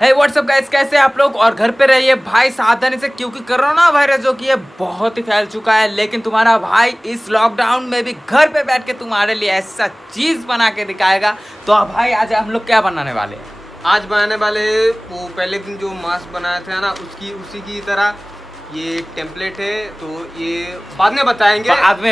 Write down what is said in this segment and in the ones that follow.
हे WhatsApp guys, कैसे आप लोग। और घर पे रहिए भाई सावधानी से, क्योंकि कोरोना वायरस जो कि है बहुत ही फैल चुका है। लेकिन तुम्हारा भाई इस लॉकडाउन में भी घर पे बैठ के तुम्हारे लिए ऐसा चीज बना के दिखाएगा। तो अब भाई आज हम लोग क्या बनाने वाले हैं? आज बनाने वाले वो पहले दिन जो मास्क बनाया था ना, उसी की तरह ये एक टेम्पलेट है। तो ये बाद में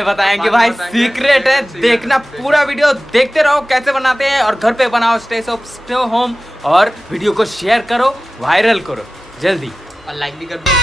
बताएंगे भाई, सीक्रेट है। देखना पूरा वीडियो, देखते रहो कैसे बनाते हैं। और घर पे बनाओ, स्टे होम। और वीडियो को शेयर करो, वायरल करो जल्दी, और लाइक भी कर दो।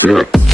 Yeah.